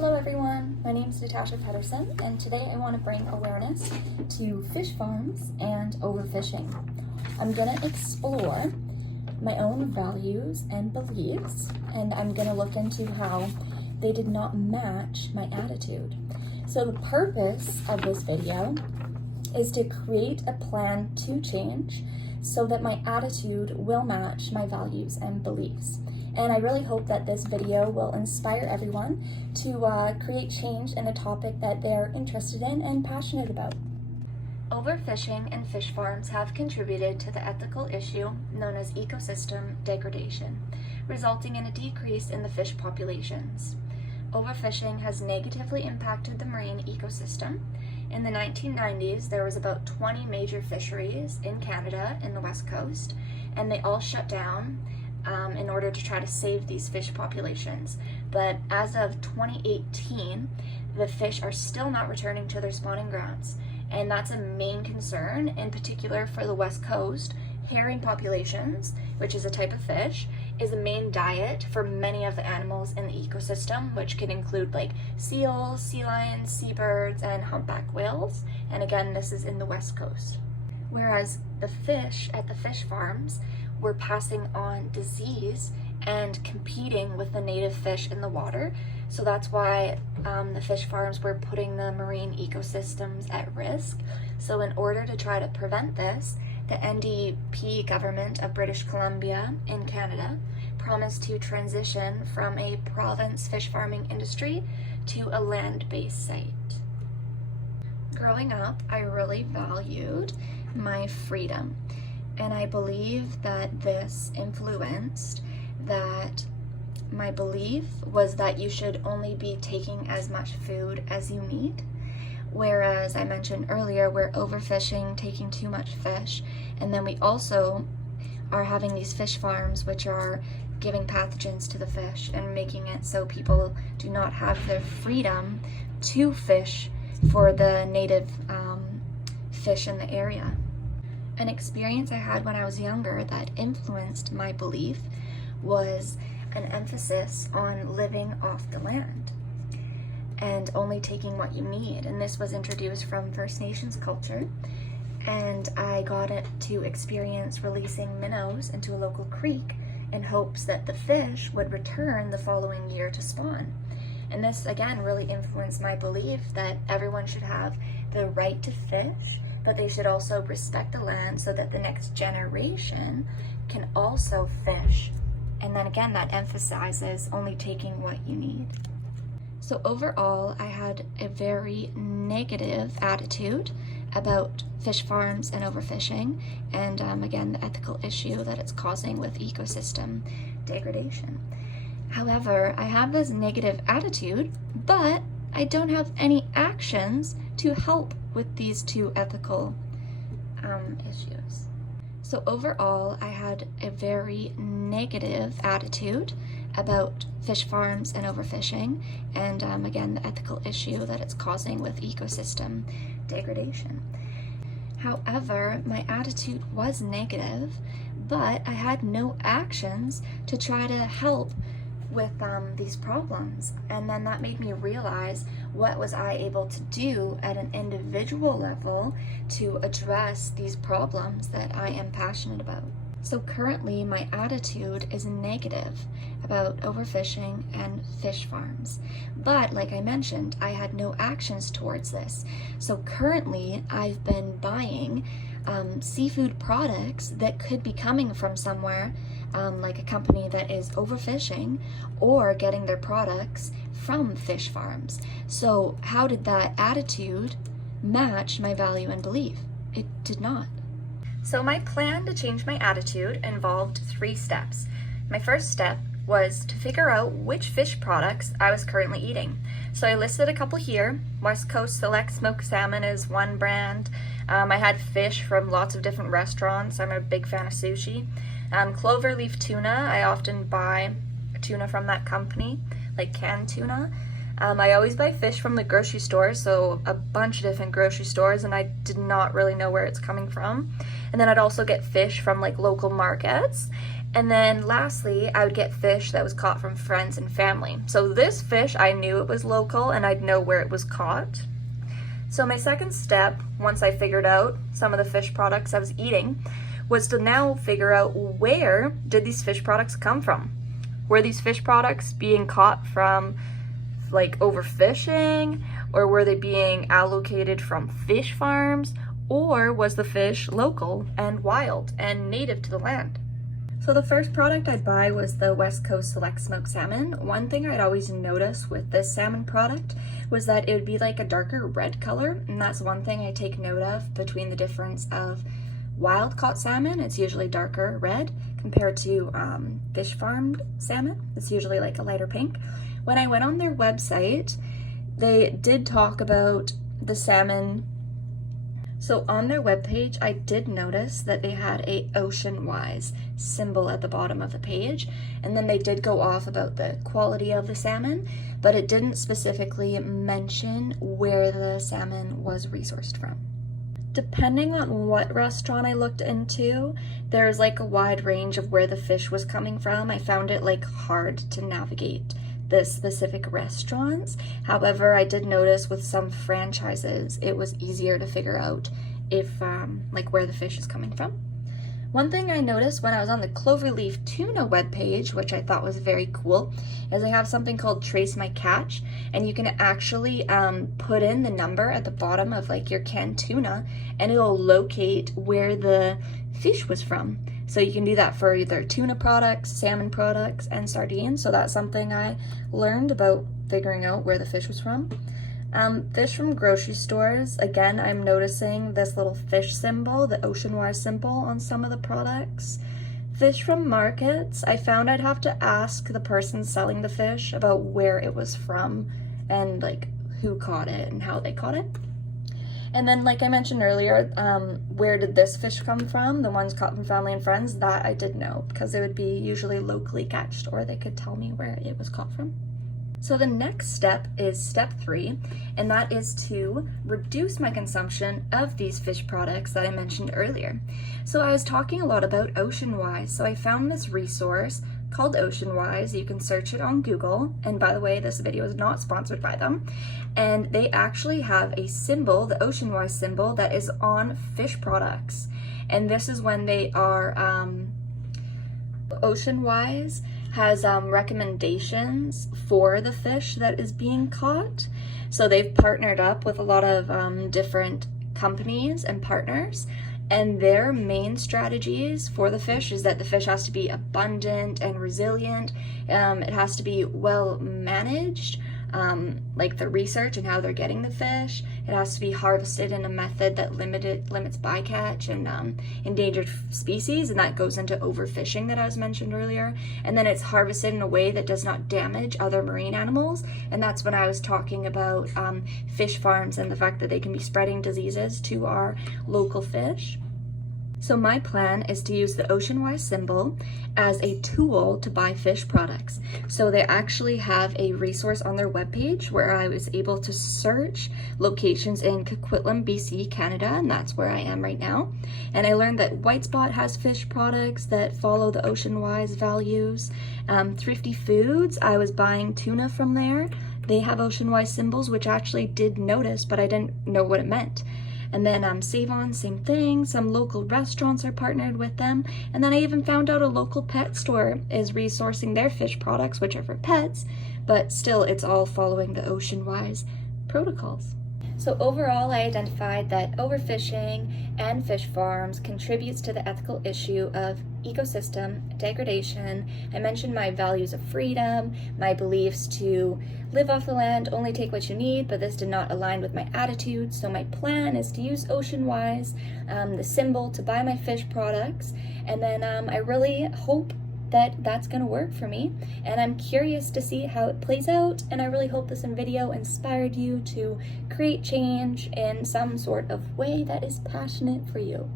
Hello everyone, my name is Natasha Pedersen, and today I want to bring awareness to fish farms and overfishing. I'm going to explore my own values and beliefs, and I'm going to look into how they did not match my attitude. So the purpose of this video is to create a plan to change so that my attitude will match my values and beliefs. And I really hope that this video will inspire everyone to create change in a topic that they're interested in and passionate about. Overfishing and fish farms have contributed to the ethical issue known as ecosystem degradation, resulting in a decrease in the fish populations. Overfishing has negatively impacted the marine ecosystem. In the 1990s, there was about 20 major fisheries in Canada in the West Coast, and they all shut down in order to try to save these fish populations. But as of 2018, the fish are still not returning to their spawning grounds. And that's a main concern, in particular for the West Coast. Herring populations, which is a type of fish, is a main diet for many of the animals in the ecosystem, which can include like seals, sea lions, seabirds, and humpback whales. And again, this is in the West Coast. Whereas the fish at the fish farms were passing on disease and competing with the native fish in the water. So that's why the fish farms were putting the marine ecosystems at risk. So in order to try to prevent this, the NDP government of British Columbia in Canada promised to transition from a province fish farming industry to a land-based site. Growing up, I really valued my freedom. And I believe that this influenced that my belief was that you should only be taking as much food as you need. Whereas I mentioned earlier, we're overfishing, taking too much fish. And then we also are having these fish farms which are giving pathogens to the fish and making it so people do not have the freedom to fish for the native fish in the area. An experience I had when I was younger that influenced my belief was an emphasis on living off the land and only taking what you need. And this was introduced from First Nations culture. And I got it to experience releasing minnows into a local creek in hopes that the fish would return the following year to spawn. And this again really influenced my belief that everyone should have the right to fish, but they should also respect the land so that the next generation can also fish. And then again, that emphasizes only taking what you need. So overall, I had a very negative attitude about fish farms and overfishing, and again, the ethical issue that it's causing with ecosystem degradation. However, I have this negative attitude, but I don't have any actions to help with these two ethical issues. So overall, I had a very negative attitude about fish farms and overfishing, and again, the ethical issue that it's causing with ecosystem degradation. However, my attitude was negative, but I had no actions to try to help with these problems. And then that made me realize what was I able to do at an individual level to address these problems that I am passionate about. So currently my attitude is negative about overfishing and fish farms. But like I mentioned, I had no actions towards this. So currently I've been buying seafood products that could be coming from somewhere, like a company that is overfishing, or getting their products from fish farms. So how did that attitude match my value and belief? It did not. So my plan to change my attitude involved 3 steps. My first step was to figure out which fish products I was currently eating. So I listed a couple here. West Coast Select Smoked Salmon is one brand. I had fish from lots of different restaurants. I'm a big fan of sushi. Cloverleaf tuna, I often buy tuna from that company, like canned tuna. I always buy fish from the grocery store, so a bunch of different grocery stores, and I did not really know where it's coming from. And then I'd also get fish from like local markets. And then lastly, I would get fish that was caught from friends and family. So this fish, I knew it was local and I'd know where it was caught. So my second step, once I figured out some of the fish products I was eating, was to now figure out where did these fish products come from? Were these fish products being caught from like overfishing, or were they being allocated from fish farms, or was the fish local and wild and native to the land? So the first product I'd buy was the West Coast Select Smoked Salmon. One thing I'd always notice with this salmon product was that it would be like a darker red color, and that's one thing I take note of between the difference of wild caught salmon. It's usually darker red compared to fish farmed salmon. It's usually like a lighter pink. When I went on their website, they did talk about the salmon. So on their webpage, I did notice that they had a Ocean-Wise symbol at the bottom of the page, and then they did go off about the quality of the salmon, but it didn't specifically mention where the salmon was resourced from. Depending on what restaurant I looked into, there's like a wide range of where the fish was coming from. I found it like hard to navigate the specific restaurants. However, I did notice with some franchises, it was easier to figure out if like where the fish is coming from. One thing I noticed when I was on the Cloverleaf Tuna webpage, which I thought was very cool, is they have something called Trace My Catch, and you can actually put in the number at the bottom of like your canned tuna, and it'll locate where the fish was from. So you can do that for either tuna products, salmon products, and sardines. So that's something I learned about figuring out where the fish was from. Fish from grocery stores, again, I'm noticing this little fish symbol, the Ocean-Wise symbol on some of the products. Fish from markets, I found I'd have to ask the person selling the fish about where it was from and like who caught it and how they caught it. And then, like I mentioned earlier, where did this fish come from? The ones caught from family and friends, that I did know, because it would be usually locally catched, or they could tell me where it was caught from. So the next step is step 3, and that is to reduce my consumption of these fish products that I mentioned earlier. So I was talking a lot about Ocean-Wise, so I found this resource called Ocean-Wise. You can search it on Google, and by the way, this video is not sponsored by them. And they actually have a symbol, the Ocean-Wise symbol, that is on fish products. And this is when they are, Ocean-Wise has recommendations for the fish that is being caught. So they've partnered up with a lot of different companies and partners, and their main strategies for the fish is that the fish has to be abundant and resilient. It has to be well managed, like the research and how they're getting the fish. It has to be harvested in a method that limits bycatch and endangered species, and that goes into overfishing that I was mentioned earlier. And then it's harvested in a way that does not damage other marine animals, and that's when I was talking about fish farms and the fact that they can be spreading diseases to our local fish. So my plan is to use the Ocean-Wise symbol as a tool to buy fish products. So they actually have a resource on their webpage where I was able to search locations in Coquitlam, BC, Canada, and that's where I am right now. And I learned that White Spot has fish products that follow the Ocean-Wise values. Thrifty Foods, I was buying tuna from there. They have Ocean-Wise symbols, which I actually did notice, but I didn't know what it meant. And then Save On, same thing. Some local restaurants are partnered with them. And then I even found out a local pet store is resourcing their fish products, which are for pets, but still it's all following the Ocean-Wise protocols. So overall, I identified that overfishing and fish farms contributes to the ethical issue of ecosystem degradation. I mentioned my values of freedom, my beliefs to live off the land, only take what you need, but this did not align with my attitude. So my plan is to use Ocean-Wise, the symbol, to buy my fish products. And then I really hope that that's going to work for me, and I'm curious to see how it plays out, and I really hope this video inspired you to create change in some sort of way that is passionate for you.